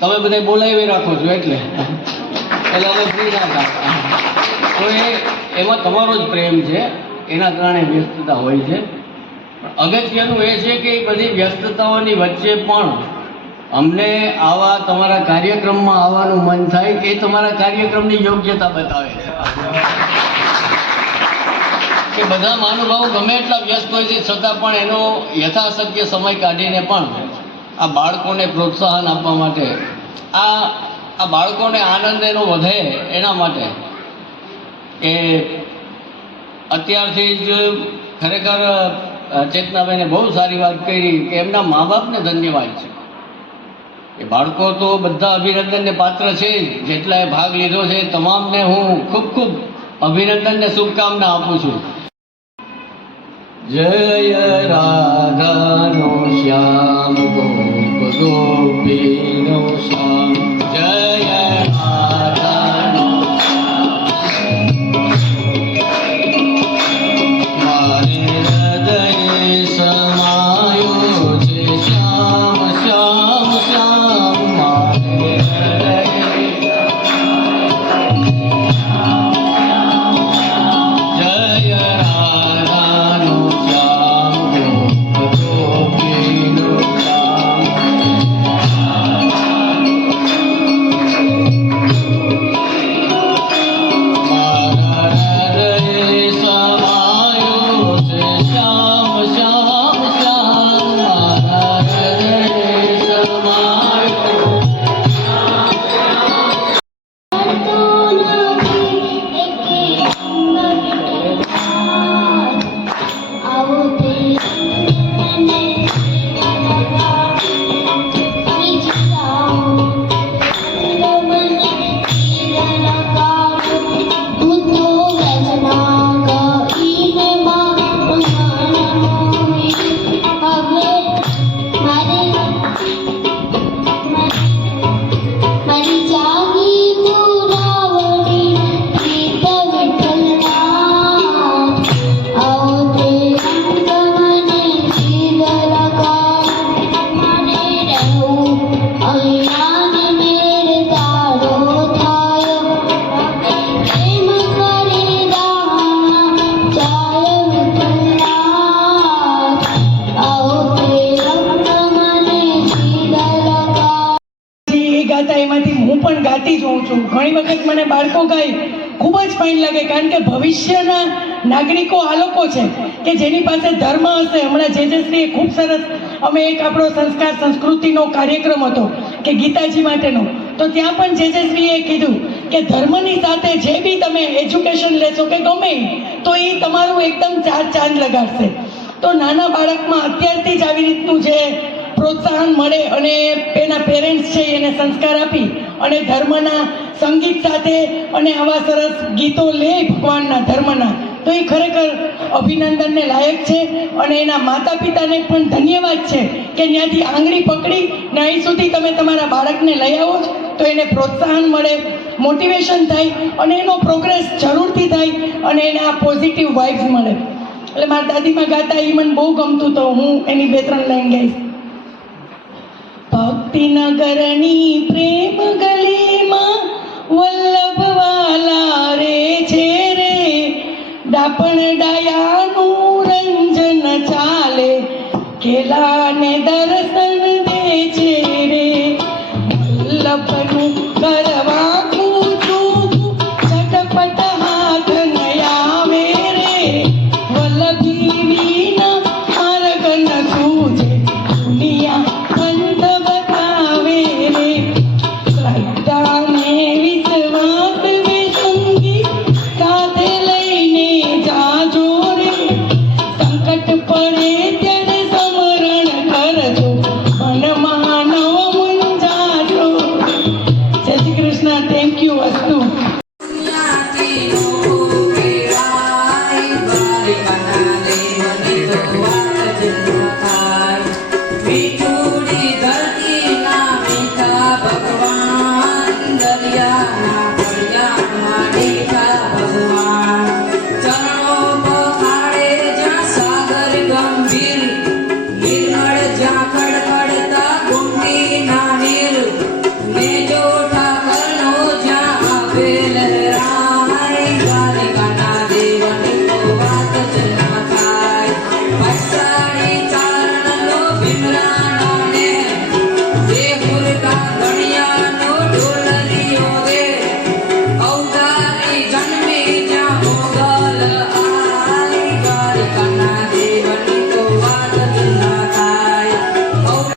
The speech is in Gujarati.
તમે બધા બોલાવી રાખો છો એટલે અમે ફ્રી ના થતા. તો એમાં તમારો જ પ્રેમ છે, એના કારણે વ્યસ્તતા હોય છે. પણ અગત્યનું એ છે કે એ બધી વ્યસ્તતાઓની વચ્ચે પણ અમને આવા તમારા કાર્યક્રમમાં આવવાનું મન થાય, એ તમારા કાર્યક્રમની યોગ્યતા બતાવે છે કે બધા મહાનુભાવો ગમે એટલા વ્યસ્ત હોય છે છતાં પણ એનો યથાશક્ય સમય કાઢીને પણ આ બાળકોને પ્રોત્સાહન આપવા માટે, આ બાળકોને આનંદ એનો વધે એના માટે કે અત્યારથી જ ખરેખર ચેતનાબેને બહુ સારી વાત કરી કે એમના મા બાપને ધન્યવાદ છે. એ બાળકો તો બધા અભિનંદનને પાત્ર છે, જેટલાએ ભાગ લીધો છે તમામને હું ખૂબ ખૂબ અભિનંદન ને શુભકામના આપું છું. જય રાધાનો શ્યામ ગોપ ગોપીનો શ્યામ, જય રાધાનો મારે હૃદય સમાયો છે શ્યામ શ્યામ શ્યામ, મારે હૃદય જય રાધાનો શ્યામ ગોપ ગોપીનો શ્યામ. મારા હૃદય સમાયો છે શ્યામ શ્યામ શ્યામ, મારા હૃદય સમાયો. એમાંથી હું પણ ગાતી જોઉં છું. ઘણી વખત મને બાળકો ગાય ખૂબ જ ફાઇન લાગે, કારણ કે ભવિષ્યના નાગરિકો આ લોકો છે કે જેની પાસે ધર્મ હશે. હમણાં જેજશ્રીએ ખૂબ સરસ, અમે એક આપણો સંસ્કાર સંસ્કૃતિનો કાર્યક્રમ હતો કે ગીતાજી માટેનો, તો ત્યાં પણ જેજશ્રીએ કીધું કે ધર્મની સાથે જે બી તમે એજ્યુકેશન લેશો કે ગમે તો એ તમારું એકદમ ચાર ચાંદ લગાડશે. તો નાના બાળકમાં અત્યારથી જ આવી રીતનું જે પ્રોત્સાહન મળે અને એના પેરેન્ટ્સ છે એને સંસ્કાર આપી અને ધર્મના સંગીત સાથે અને આવા સરસ ગીતો લે ભગવાનના ધર્મના, તો એ ખરેખર અભિનંદનને લાયક છે. અને એના માતા પિતાને પણ ધન્યવાદ છે કે ત્યાંથી આંગળી પકડી ને અહીં સુધી તમે તમારા બાળકને લઈ આવો છો, તો એને પ્રોત્સાહન મળે, મોટિવેશન થાય અને એનો પ્રોગ્રેસ જરૂરથી થાય અને એને આ પોઝિટિવ વાઇબ્સ મળે. એટલે મારા દાદીમાં ગાતા એ મને બહુ ગમતું, તો હું એની 2-3 લાઈન ગાઈશ. ભક્તિનગરની પ્રેમ ગલીમાં વલ્લભ વાલા રે છે રે, ડાપણ ડાયા